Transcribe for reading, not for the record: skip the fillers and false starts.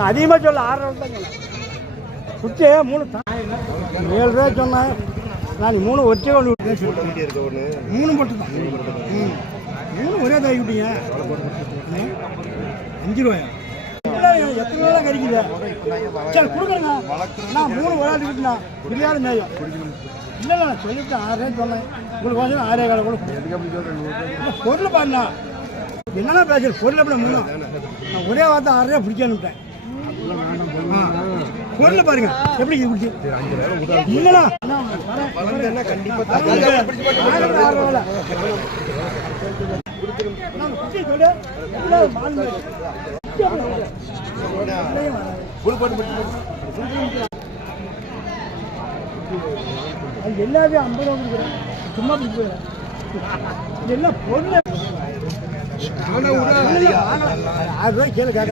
நான் அதிகமாக சொல்ல 6 ரூபா தான் சொன்னேன். குட்டி 3 7 ரூபா சொன்னேன். நான் 3 ஒற்றை ஒன்று 3 மட்டும் தான். 3 ஒரே தாய் விட்டீங்க. 5 ரூபாயா? எத்தனை ரூபா கறிக்குது? சரி கொடுக்குறேங்க. நான் 3 விளையாட்டு விட்டுனா புரியாத மேயம். இல்லை நான் சொல்லிவிட்டேன் 6 ரூபாய் சொன்னேன். உங்களுக்கு கொஞ்சம் 6 காலம் கூட பொருள் பாருண்ணா. என்னென்ன பேசுற பொருள் எப்படி முன்னும் நான் ஒரே வார்த்தை 6 ரூபாய் பிடிக்கான்னுட்டேன். பொருள் பாருங்க எப்படி பிடிச்சி இல்லைண்ணா அது எல்லாமே 50 ரூபா கொடுக்குறேன். சும்மா பிடிச்சி போயிடுறேன். இது என்ன பொருள் 6 ரூபாய் கீழே கேட்க